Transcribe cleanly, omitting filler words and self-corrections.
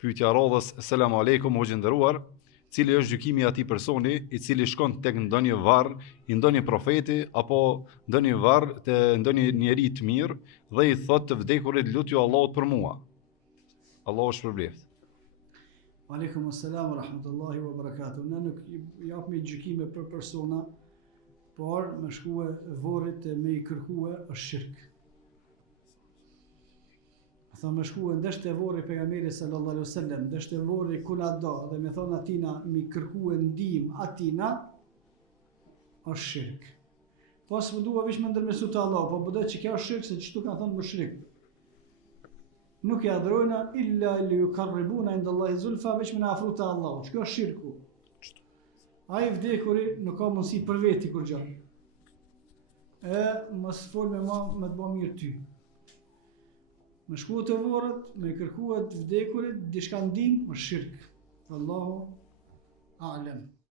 Pyetja radhës: Selam aleikum, o nderuar, cili është gjykimi i atij personi i cili shkon tek ndonjë varr i ndonjë profeti apo ndonjë varr te ndonjë njeri të mirë dhe i thotë të vdekurit lutju Allahut për mua. Allahu shpërbleft. Aleikum assalam wa rahmatullahi wa barakatuh. Ne nuk japmi gjykime për persona, por me shkue varrit e me i kërkue është shirk. Tha me shkue ndeshte varri pejgamberit sallallahu alaihi wasallam, ndeshte varri kuna do dhe me thon atina mi kërkue ndihmë atina është shirk. Po s'u dua veç me ndërmesu te Allah, po bëdet që kjo është shirk se çtu kanë thënë mushrik. Nuk i adhurojna illa li yuqarribuna inda Allahi zulfa, veç me na afru te Allahu. Kjo është shirku. Ai vdekuri nuk ka mundësi për veti kur gjë. Mos fol me me të bë mirë ty. Me shku të varret, me kërkuat vdekurit diçka ndihmë, është shirk. Allahu a'lam.